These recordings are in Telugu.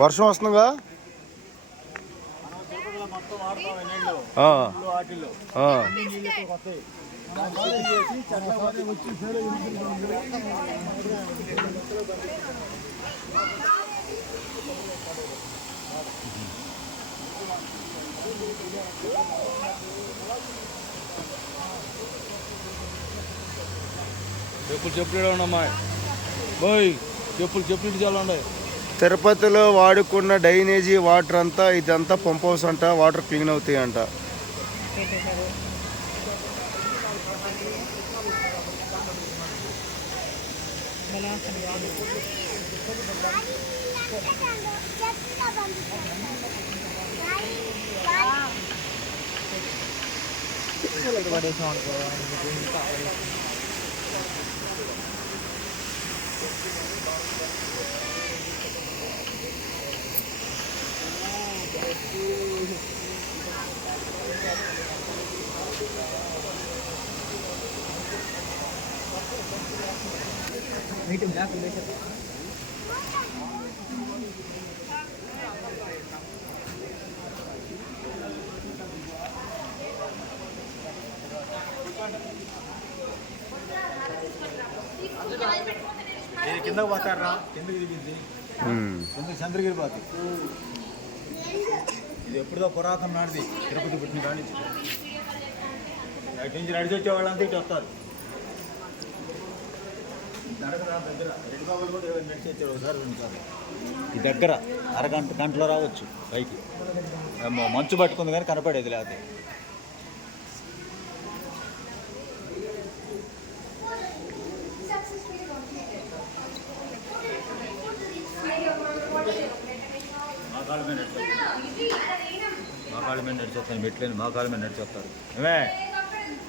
వర్షం వస్తుందిగా? చెప్పులు చెప్పులు ఉండమ్మా పోయి చెప్పులు చెప్పులు చాలా ఉన్నాయి తిరుపతిలో వాడుకున్న డ్రైనేజీ వాటర్ అంతా ఇదంతా పంప్ హౌస్ అంట వాటర్ క్లీన్ అవుతాయి అంట అనుకో కిందకు పోతారా కిందకి దిగింది. ఉమ్. కింద చంద్రగిరి పోతుంది ఇది ఎప్పుడుదో పురాతన నాటిది. తిరుపతి పుట్టిన కాడి నుంచి. అటు నుంచి నడిచి వచ్చే వాళ్ళంతా ఇటు వస్తారు. ఈ దగ్గర అరగంట గంటలో రావచ్చు పైకి. మంచు పట్టుకుంది కానీ కనపడేది లేకపోతే. మా కాళ్ళ మీద నడిచొస్తారు మా మీద మెట్లని మా కాళ్ళ మీద ఏమే?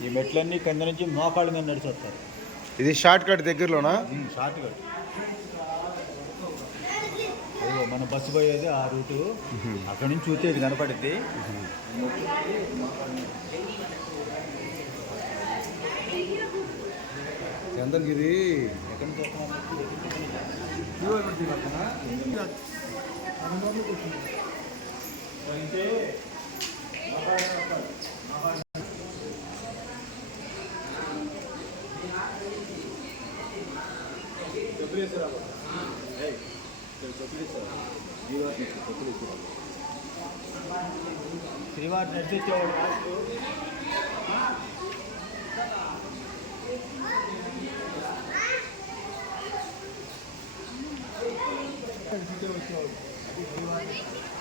ఈ మెట్లన్నీ కింద నుంచి మా కాళ్ళ మీద నడిచేస్తారు ఇది షార్ట్ కట్ దగ్గరలోనా? Short cut. మన బస్సు పోయేది ఆ రూటు. అక్కడ నుంచి చూస్తే ఇది కనపడుద్ది. చంద్రగిరి ఎక్కడి నుంచి వస్తున్నాం శ్రీవారి నడిచేవాడు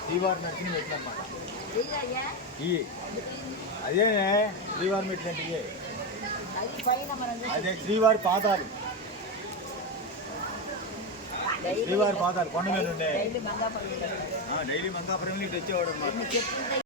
శ్రీవారి నడిచిన మెట్లు అన్నమాట ఈ అదే శ్రీవారి మెట్లు అంటే ఇవే. అదే శ్రీవారి పాదాలు శ్రీవారి పాదాలు కొండ మీద ఉండే. డైలీ మంగాపురం ఇటు వచ్చేవాడు అన్నమాట